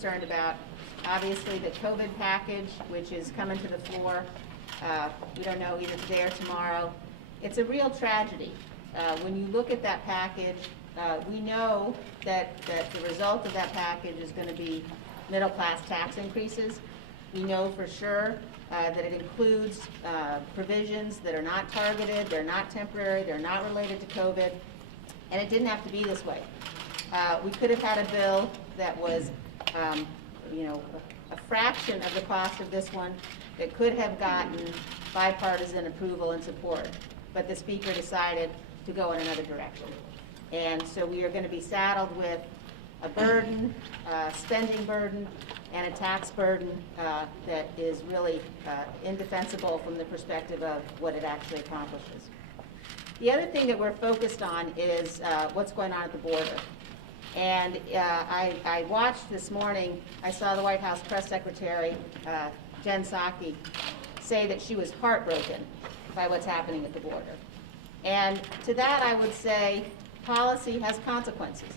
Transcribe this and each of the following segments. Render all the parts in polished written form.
concerned about. Obviously, the COVID package, which is coming to the floor, we don't know either today or tomorrow. It's a real tragedy. When you look at that package, we know that the result of that package is going to be middle-class tax increases. We know for sure that it includes provisions that are not targeted, they're not temporary, they're not related to COVID, and it didn't have to be this way. We could have had a bill that was a fraction of the cost of this one that could have gotten bipartisan approval and support, but the Speaker decided to go in another direction. And so we are going to be saddled with a burden, spending burden, and a tax burden that is really indefensible from the perspective of what it actually accomplishes. The other thing that we're focused on is what's going on at the border. And I watched this morning, I saw the White House Press Secretary, Jen Psaki, say that she was heartbroken by what's happening at the border. And to that I would say policy has consequences.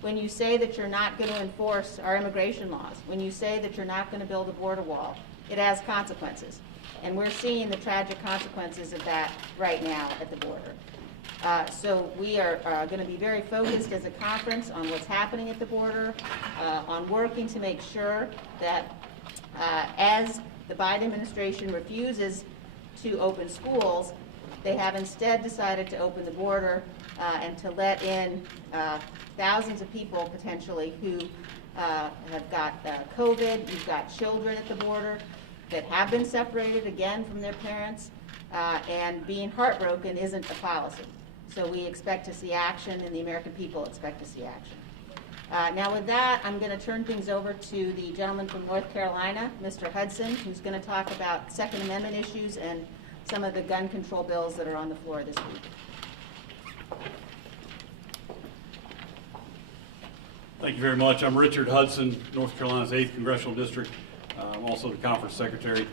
When you say that you're not going to enforce our immigration laws, when you say that you're not going to build a border wall, it has consequences. And we're seeing the tragic consequences of that right now at the border. So we are going to be very focused as a conference on what's happening at the border, on working to make sure that as the Biden administration refuses to open schools, they have instead decided to open the border and to let in thousands of people potentially who have got COVID. You've got children at the border that have been separated again from their parents, and being heartbroken isn't a policy. So we expect to see action, and the American people expect to see action. Now with that, I'm going to turn things over to the gentleman from North Carolina, Mr. Hudson, who's going to talk about Second Amendment issues and some of the gun control bills that are on the floor this week. Thank you very much. I'm Richard Hudson, North Carolina's 8th Congressional District. I'm also the conference secretary.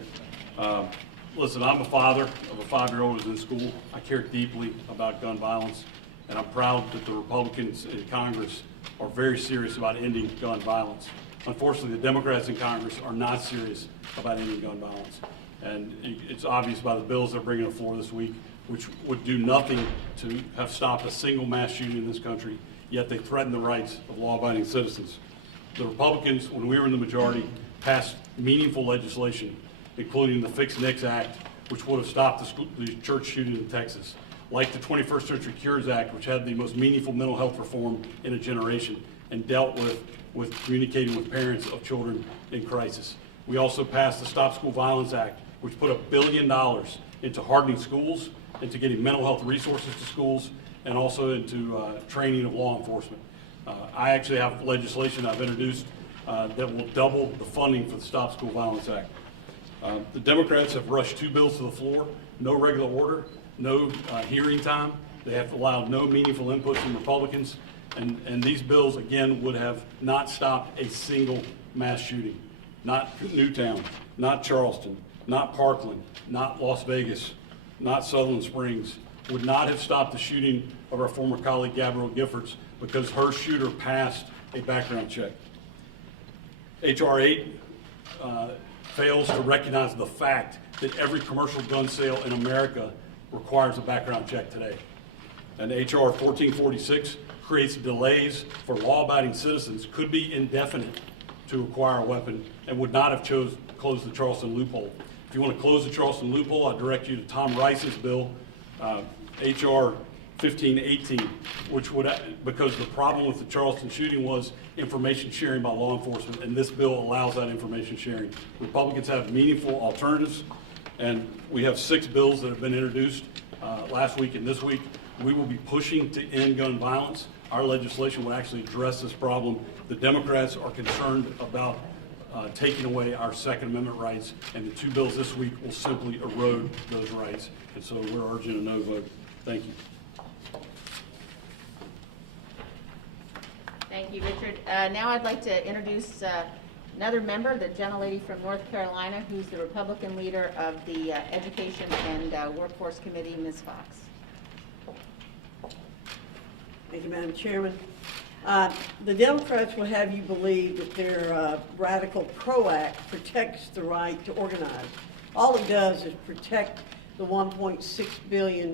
Listen, I'm a father of a 5-year-old who's in school. I care deeply about gun violence, and I'm proud that the Republicans in Congress are very serious about ending gun violence. Unfortunately, the Democrats in Congress are not serious about ending gun violence. And it's obvious by the bills they're bringing to the floor this week, which would do nothing to have stopped a single mass shooting in this country, yet they threaten the rights of law-abiding citizens. The Republicans, when we were in the majority, passed meaningful legislation, including the Fix NICS Act, which would have stopped the church shooting in Texas, like the 21st Century Cures Act, which had the most meaningful mental health reform in a generation and dealt with communicating with parents of children in crisis. We also passed the Stop School Violence Act, which put $1 billion into hardening schools, into getting mental health resources to schools, and also into training of law enforcement. I actually have legislation I've introduced that will double the funding for the Stop School Violence Act. The Democrats have rushed 2 bills to the floor, no regular order, no hearing time. They have allowed no meaningful input from Republicans, and these bills, again, would have not stopped a single mass shooting. Not Newtown, not Charleston, not Parkland, not Las Vegas, not Sutherland Springs, would not have stopped the shooting of our former colleague Gabrielle Giffords because her shooter passed a background check. H.R. 8 fails to recognize the fact that every commercial gun sale in America requires a background check today. And H.R. 1446 creates delays for law-abiding citizens, could be indefinite, to acquire a weapon, and would not have closed the Charleston loophole. If you want to close the Charleston loophole, I direct you to Tom Rice's bill, H.R. 1518, which would, because the problem with the Charleston shooting was information sharing by law enforcement, and this bill allows that information sharing. Republicans have meaningful alternatives, and we have 6 bills that have been introduced last week and this week. We will be pushing to end gun violence. Our legislation will actually address this problem. The Democrats are concerned about taking away our Second Amendment rights, and the 2 bills this week will simply erode those rights. And so we're urging a no vote. Thank you. Thank you, Richard. Now I'd like to introduce another member, the gentlelady from North Carolina, who's the Republican leader of the Education and Workforce Committee, Ms. Fox. Thank you, Madam Chairman. The Democrats will have you believe that their radical PRO Act protects the right to organize. All it does is protect the $1.6 billion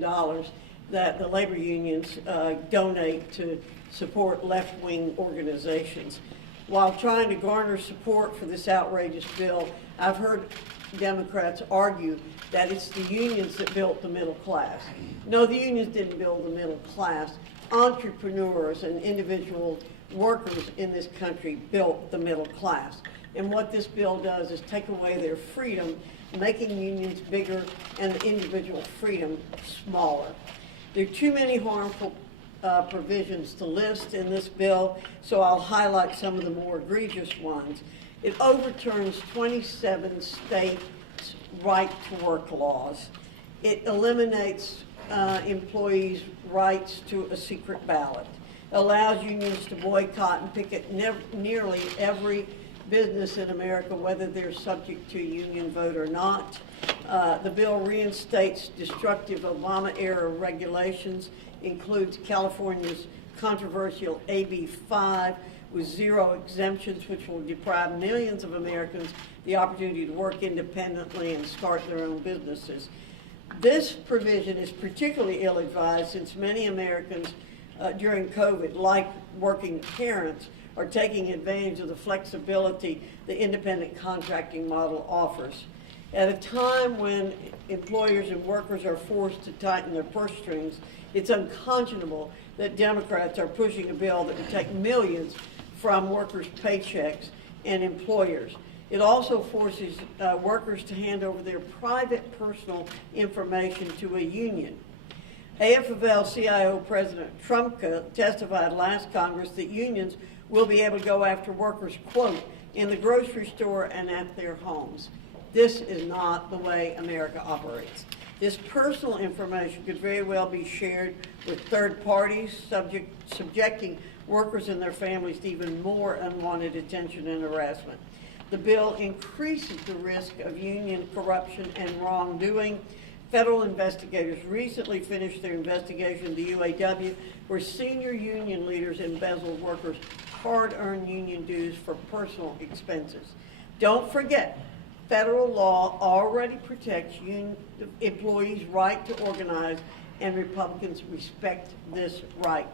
that the labor unions donate to support left-wing organizations. While trying to garner support for this outrageous bill, I've heard Democrats argue that it's the unions that built the middle class. No, the unions didn't build the middle class. Entrepreneurs and individual workers in this country built the middle class. And what this bill does is take away their freedom, making unions bigger and the individual freedom smaller. There are too many harmful provisions to list in this bill, so I'll highlight some of the more egregious ones. It overturns 27 states' right-to-work laws. It eliminates employees' rights to a secret ballot, allows unions to boycott and picket nearly every business in America, whether they're subject to a union vote or not. The bill reinstates destructive Obama-era regulations, includes California's controversial AB 5 with 0 exemptions, which will deprive millions of Americans the opportunity to work independently and start their own businesses. This provision is particularly ill-advised since many Americans during COVID, like working parents, are taking advantage of the flexibility the independent contracting model offers. At a time when employers and workers are forced to tighten their purse strings, it's unconscionable that Democrats are pushing a bill that would take millions from workers' paychecks and employers. It also forces workers to hand over their private personal information to a union. AFL-CIO President Trumka testified last Congress that unions will be able to go after workers, quote, in the grocery store and at their homes. This is not the way America operates. This personal information could very well be shared with third parties, subjecting workers and their families to even more unwanted attention and harassment. The bill increases the risk of union corruption and wrongdoing. Federal investigators recently finished their investigation of the UAW, where senior union leaders embezzled workers' hard-earned union dues for personal expenses. Don't forget, federal law already protects employees' right to organize, and Republicans respect this right.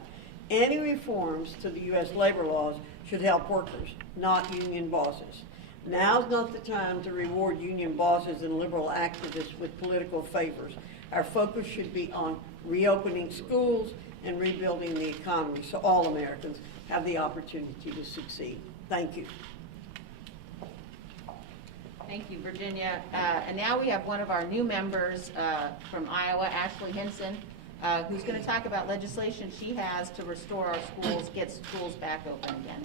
Any reforms to the U.S. labor laws should help workers, not union bosses. Now's not the time to reward union bosses and liberal activists with political favors. Our focus should be on reopening schools and rebuilding the economy so all Americans have the opportunity to succeed. Thank you. Thank you, Virginia. And now we have one of our new members from Iowa, Ashley Hinson, who's going to talk about legislation she has to restore our schools, get schools back open again.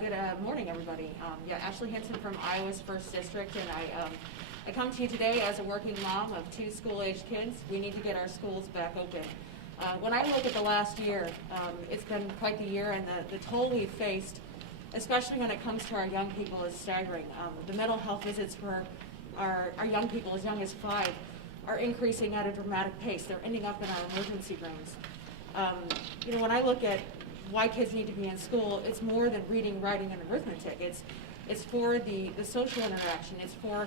Good morning, everybody. Ashley Hinson from Iowa's 1st District, and I come to you today as a working mom of 2 school-aged kids. We need to get our schools back open. When I look at the last year, it's been quite the year, and the toll we've faced, especially when it comes to our young people, is staggering. The mental health visits for our young people as young as 5 are increasing at a dramatic pace. They're ending up in our emergency rooms. When I look at why kids need to be in school, it's more than reading, writing, and arithmetic. It's for the social interaction. It's for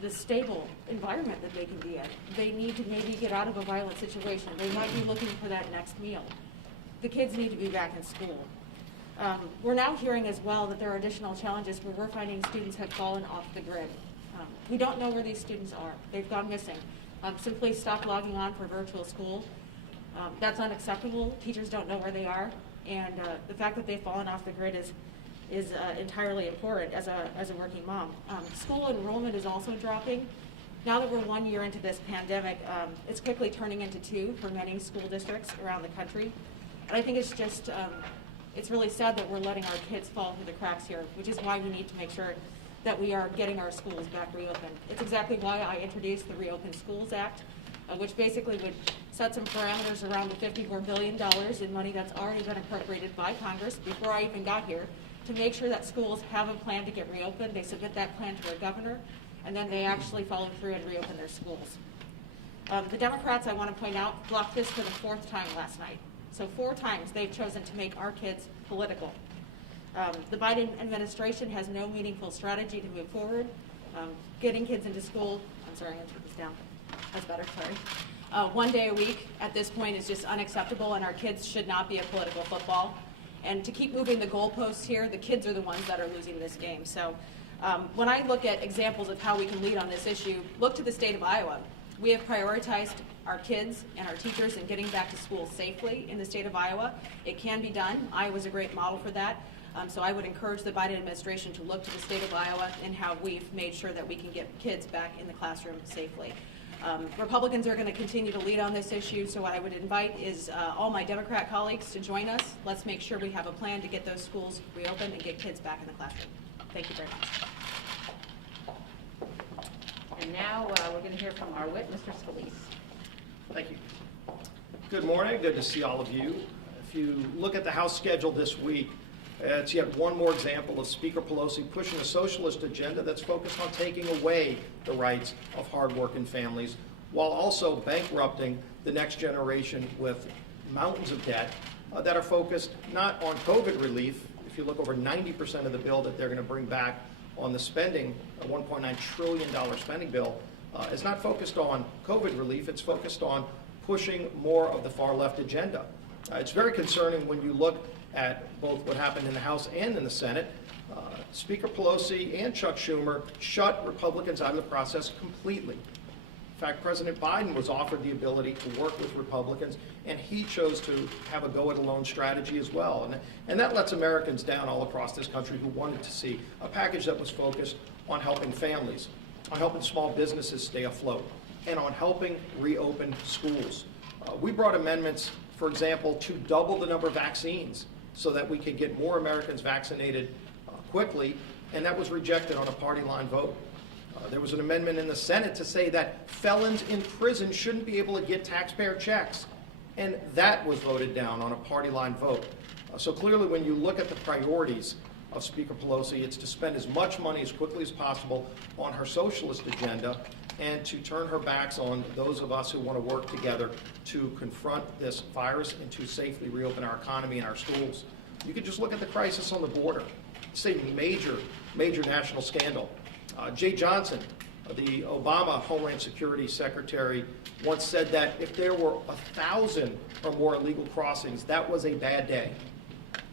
the stable environment that they can be in. They need to maybe get out of a violent situation. They might be looking for that next meal. The kids need to be back in school. We're now hearing as well that there are additional challenges where we're finding students have fallen off the grid. We don't know where these students are. They've gone missing. Simply stop logging on for virtual school. That's unacceptable. Teachers don't know where they are, and the fact that they've fallen off the grid is entirely abhorrent as a working mom. School enrollment is also dropping. Now that we're 1 year into this pandemic, it's quickly turning into 2 for many school districts around the country, and I think it's just it's really sad that we're letting our kids fall through the cracks here, which is why we need to make sure that we are getting our schools back reopened. It's exactly why I introduced the Reopen Schools Act, which basically would set some parameters around the $54 billion in money that's already been appropriated by Congress before I even got here, to make sure that schools have a plan to get reopened. They submit that plan to their governor, and then they actually follow through and reopen their schools. The Democrats, I want to point out, blocked this for the 4th time last night. So 4 times they've chosen to make our kids political. The Biden administration has no meaningful strategy to move forward. Getting kids into school, I'm sorry, I'm going to take this down. That's better, sorry. 1 day a week at this point is just unacceptable, and our kids should not be a political football. And to keep moving the goalposts here, the kids are the ones that are losing this game. So when I look at examples of how we can lead on this issue, look to the state of Iowa. We have prioritized our kids and our teachers in getting back to school safely in the state of Iowa. It can be done. Iowa's a great model for that. So I would encourage the Biden administration to look to the state of Iowa and how we've made sure that we can get kids back in the classroom safely. Republicans are going to continue to lead on this issue, so what I would invite is all my Democrat colleagues to join us. Let's make sure we have a plan to get those schools reopened and get kids back in the classroom. Thank you very much. And now we're going to hear from our whip, Mr. Scalise. Thank you. Good morning. Good to see all of you. If you look at the House schedule this week, it's yet one more example of Speaker Pelosi pushing a socialist agenda that's focused on taking away the rights of hardworking families while also bankrupting the next generation with mountains of debt that are focused not on COVID relief. If you look over 90% of the bill that they're going to bring back on the spending, a $1.9 trillion spending bill, is not focused on COVID relief. It's focused on pushing more of the far left agenda. It's very concerning when you look at both what happened in the House and in the Senate. Speaker Pelosi and Chuck Schumer shut Republicans out of the process completely. In fact, President Biden was offered the ability to work with Republicans, and he chose to have a go-it-alone strategy as well. And that lets Americans down all across this country who wanted to see a package that was focused on helping families, on helping small businesses stay afloat, and on helping reopen schools. We brought amendments, for example, to double the number of vaccines so that we could get more Americans vaccinated quickly, and that was rejected on a party line vote. There was an amendment in the Senate to say that felons in prison shouldn't be able to get taxpayer checks, and that was voted down on a party line vote. So clearly, when you look at the priorities of Speaker Pelosi, it's to spend as much money as quickly as possible on her socialist agenda and to turn her backs on those of us who want to work together to confront this virus and to safely reopen our economy and our schools. You could just look at the crisis on the border. It's a major, major national scandal. Jay Johnson, the Obama Homeland Security Secretary, once said that if there were 1,000 or more illegal crossings, that was a bad day.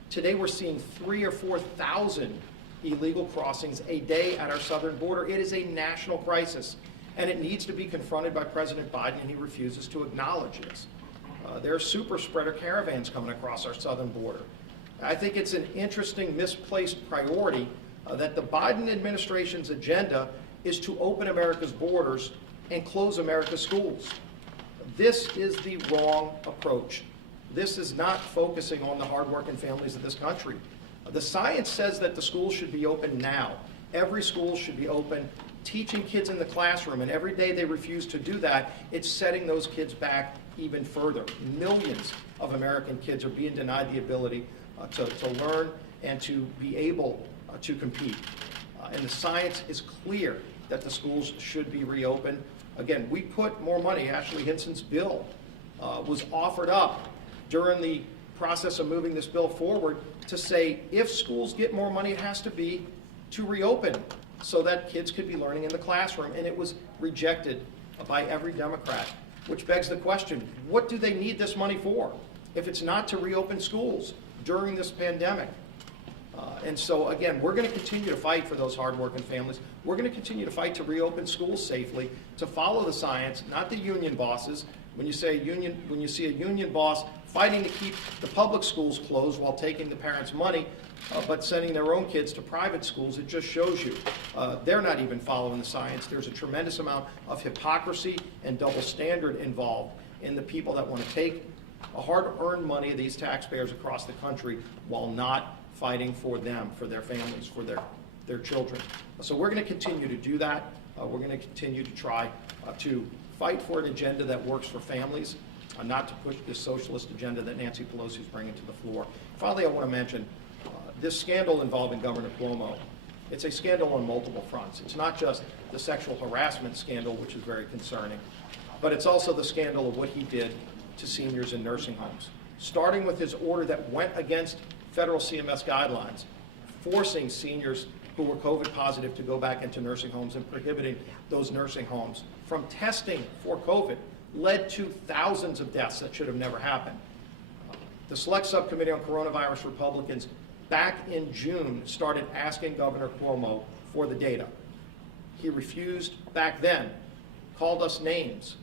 Today we're seeing 3,000 or 4,000 illegal crossings a day at our southern border. It is a national crisis, and it needs to be confronted by President Biden, and he refuses to acknowledge this. There are super spreader caravans coming across our southern border. I think it's an interesting misplaced priority that the Biden administration's agenda is to open America's borders and close America's schools. This is the wrong approach. This is not focusing on the hardworking families of this country. The science says that the schools should be open now. Every school should be open, teaching kids in the classroom, and every day they refuse to do that, it's setting those kids back even further. Millions of American kids are being denied the ability to learn and to be able to compete. And the science is clear that the schools should be reopened. Again, we put more money. Ashley Hinson's bill was offered up during the process of moving this bill forward to say if schools get more money, it has to be to reopen so that kids could be learning in the classroom. And it was rejected by every Democrat, which begs the question, what do they need this money for if it's not to reopen schools during this pandemic? And so, again, we're going to continue to fight for those hardworking families. We're going to continue to fight to reopen schools safely, to follow the science, not the union bosses. When you see a union boss fighting to keep the public schools closed while taking the parents' money, but sending their own kids to private schools, it just shows you they're not even following the science. There's a tremendous amount of hypocrisy and double standard involved in the people that want to take a hard-earned money of these taxpayers across the country while not fighting for them, for their families, for their children. So we're going to continue to do that. We're going to continue to try to fight for an agenda that works for families, not to push this socialist agenda that Nancy Pelosi is bringing to the floor. Finally, I want to mention this scandal involving Governor Cuomo. It's a scandal on multiple fronts. It's not just the sexual harassment scandal, which is very concerning. but it's also the scandal of what he did to seniors in nursing homes, starting with his order that went against federal CMS guidelines, forcing seniors who were COVID positive to go back into nursing homes and prohibiting those nursing homes from testing for COVID, led to thousands of deaths that should have never happened. The Select Subcommittee on Coronavirus Republicans back in June started asking Governor Cuomo for the data. He refused back then, called us names,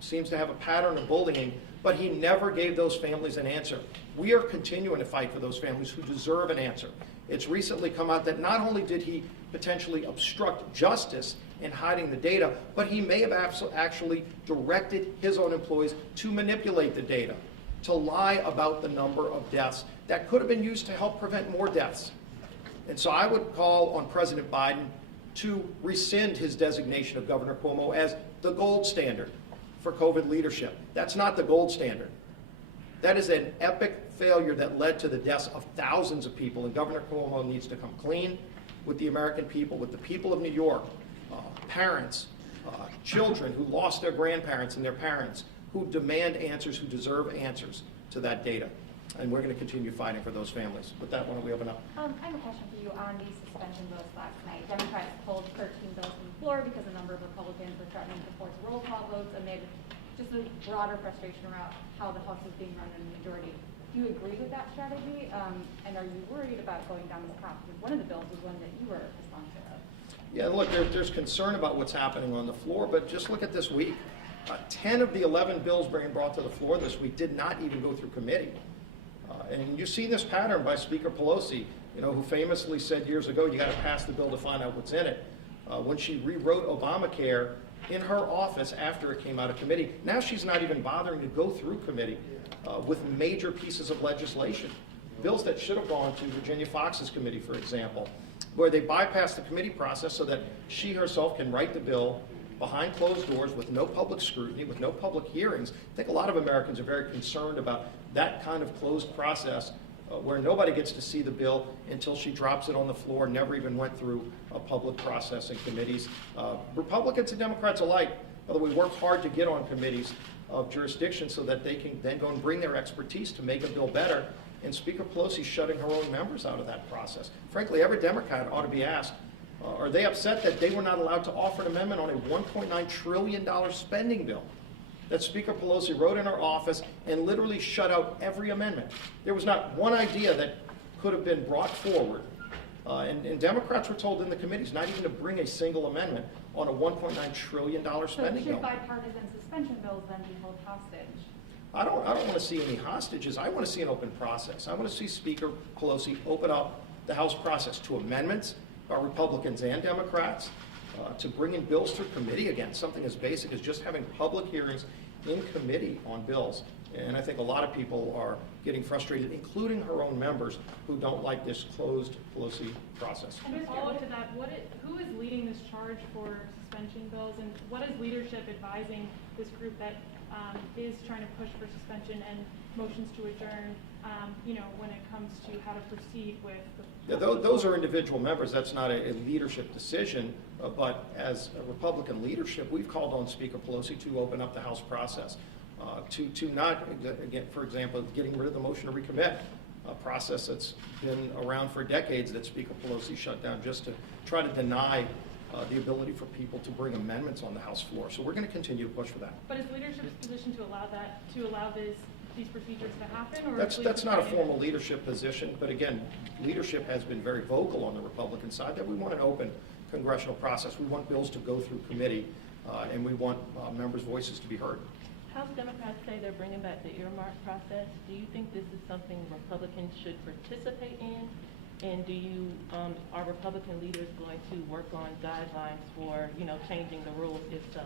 seems to have a pattern of bullying, but he never gave those families an answer. We are continuing to fight for those families who deserve an answer. It's recently come out that not only did he potentially obstruct justice in hiding the data, but he may have actually directed his own employees to manipulate the data, to lie about the number of deaths that could have been used to help prevent more deaths. And so I would call on President Biden to rescind his designation of Governor Cuomo as the gold standard for COVID leadership. That's not the gold standard. That is an epic failure that led to the deaths of thousands of people, and Governor Cuomo needs to come clean with the American people, with the people of New York, parents, children who lost their grandparents and their parents, who demand answers, who deserve answers to that data. And we're going to continue fighting for those families. With that, why don't we open up? I have a question for you on the suspension votes last night. Democrats pulled 13 bills from the floor because a number of Republicans were threatening to force roll call votes amid just a broader frustration around how the House is being run in the majority. Do you agree with that strategy? And are you worried about going down this path? Because one of the bills was one that you were a sponsor of. Yeah, look, there's concern about what's happening on the floor, but just look at this week. 10 of the 11 bills being brought to the floor this week did not even go through committee. And you see this pattern by Speaker Pelosi, who famously said years ago, you got to pass the bill to find out what's in it. When she rewrote Obamacare in her office after it came out of committee, now she's not even bothering to go through committee with major pieces of legislation. Bills that should have gone to Virginia Fox's committee, for example, where they bypass the committee process so that she herself can write the bill behind closed doors with no public scrutiny, with no public hearings. I think a lot of Americans are very concerned about that kind of closed process where nobody gets to see the bill until she drops it on the floor, never even went through a public process in committees. Republicans and Democrats alike, by the way, work hard to get on committees of jurisdiction so that they can then go and bring their expertise to make a bill better. And Speaker Pelosi's shutting her own members out of that process. Frankly, every Democrat ought to be asked, are they upset that they were not allowed to offer an amendment on a $1.9 trillion spending bill that Speaker Pelosi wrote in her office and literally shut out every amendment? There was not one idea that could have been brought forward. And Democrats were told in the committees not even to bring a single amendment on a $1.9 trillion spending bill. Should bipartisan suspension bills then be held hostage? I don't want to see any hostages. I want to see an open process. I want to see Speaker Pelosi open up the House process to amendments by Republicans and Democrats, to bring in bills through committee again, something as basic as just having public hearings in committee on bills. And I think a lot of people are getting frustrated, including her own members, who don't like this closed Pelosi process. And to follow up to that, who is leading this charge for suspension bills, and what is leadership advising this group that is trying to push for suspension and motions to adjourn, when it comes to how to proceed with the... Yeah, those are individual members. That's not a leadership decision, but as a Republican leadership, we've called on Speaker Pelosi to open up the House process, to not, again, for example, getting rid of the motion to recommit, a process that's been around for decades that Speaker Pelosi shut down just to try to deny the ability for people to bring amendments on the House floor. So we're going to continue to push for that. But is leadership's position to allow these procedures to happen? Or That's not a formal leadership position, but again, leadership has been very vocal on the Republican side that we want an open congressional process. We want bills to go through committee, and we want members' voices to be heard. House Democrats say they're bringing back the earmark process. Do you think this is something Republicans should participate in? And are Republican leaders going to work on guidelines for, changing the rules if so?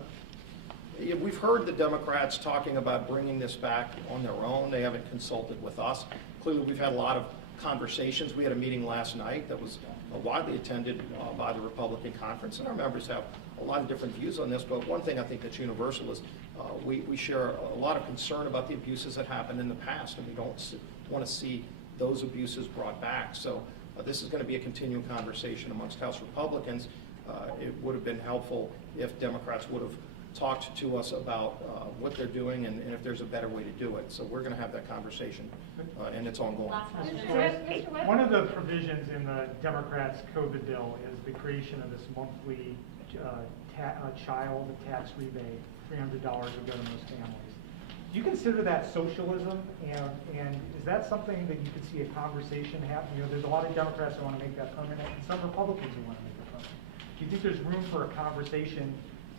Yeah, we've heard the Democrats talking about bringing this back on their own. They haven't consulted with us. Clearly, we've had a lot of conversations. We had a meeting last night that was widely attended by the Republican conference, and our members have a lot of different views on this. But one thing I think that's universal is we share a lot of concern about the abuses that happened in the past, and we don't want to see those abuses brought back. So this is going to be a continuing conversation amongst House Republicans. It would have been helpful if Democrats would have talked to us about what they're doing and if there's a better way to do it. So we're going to have that conversation, and it's ongoing. One of the provisions in the Democrats' COVID bill is the creation of this monthly child tax rebate. $300 would go to most families. Do you consider that socialism, and is that something that you could see a conversation happen? You know, there's a lot of Democrats who want to make that permanent, and some Republicans who want to make that permanent. Do you think there's room for a conversation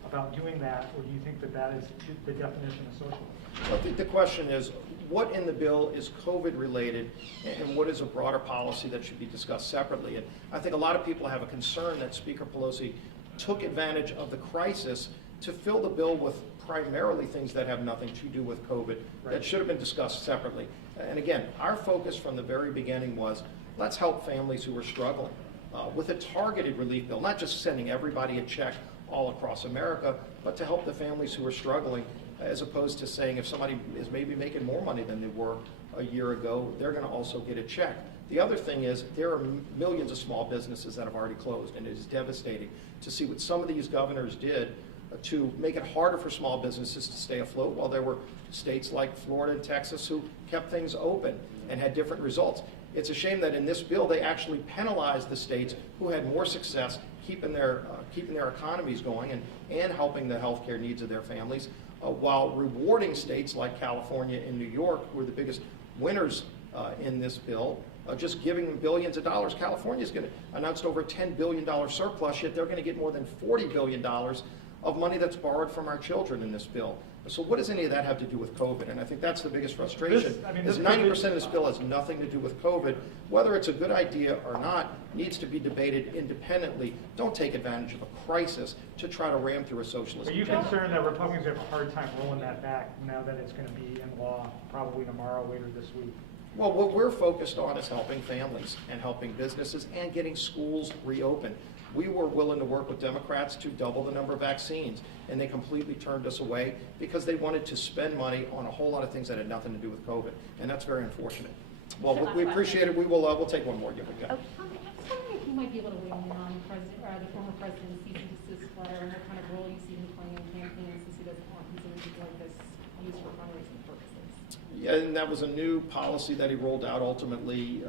about doing that, or do you think that that is the definition of socialism? I think the question is, what in the bill is COVID related, and what is a broader policy that should be discussed separately? And I think a lot of people have a concern that Speaker Pelosi took advantage of the crisis to fill the bill with primarily things that have nothing to do with COVID that should have been discussed separately. And again, our focus from the very beginning was, let's help families who are struggling with a targeted relief bill, not just sending everybody a check all across America, but to help the families who are struggling, as opposed to saying if somebody is maybe making more money than they were a year ago, they're going to also get a check. The other thing is there are millions of small businesses that have already closed, and it is devastating to see what some of these governors did to make it harder for small businesses to stay afloat, while there were states like Florida and Texas who kept things open and had different results. It's a shame that in this bill they actually penalized the states who had more success keeping their economies going and helping the healthcare needs of their families, while rewarding states like California and New York, who are the biggest winners in this bill, just giving them billions of dollars. California's going to announced over a $10 billion surplus, yet they're going to get more than $40 billion of money that's borrowed from our children in this bill. So what does any of that have to do with COVID? And I think that's the biggest frustration. This 90% of this bill has nothing to do with COVID. Whether it's a good idea or not needs to be debated independently. Don't take advantage of a crisis to try to ram through a socialist Are you agenda. concerned that Republicans have a hard time rolling that back now that it's going to be in law probably tomorrow, later this week? Well, what we're focused on is helping families and helping businesses and getting schools reopened. We were willing to work with Democrats to double the number of vaccines, and they completely turned us away because they wanted to spend money on a whole lot of things that had nothing to do with COVID, and that's very unfortunate. Well, we appreciate it. We'll take one more. Yeah, we got. I was wondering if you might be able to weigh in on the former president's cease and desist letter and what kind of role you see him playing in campaigns since he doesn't want incidents like this used for fundraising purposes. Yeah, and that was a new policy that he rolled out. Ultimately,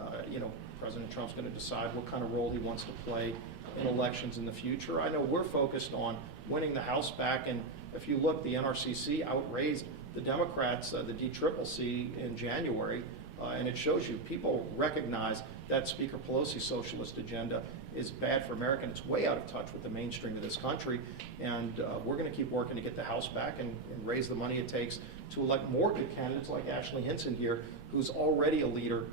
President Trump's going to decide what kind of role he wants to play in elections in the future. I know we're focused on winning the House back, and if you look, the NRCC outraised the Democrats, the DCCC in January, and it shows you people recognize that Speaker Pelosi's socialist agenda is bad for America. It's way out of touch with the mainstream of this country, and we're going to keep working to get the House back and raise the money it takes to elect more good candidates like Ashley Hinson here, who's already a leader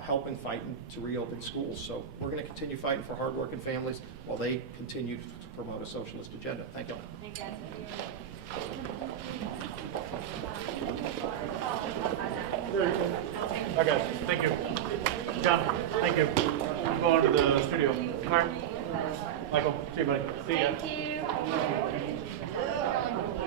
helping fighting to reopen schools. So we're going to continue fighting for hardworking families while they continue to promote a socialist agenda. Thank you. Thank you. Okay, thank you. John, thank you. I'm going to the studio. All right. Michael, see you, buddy. See ya. Thank you.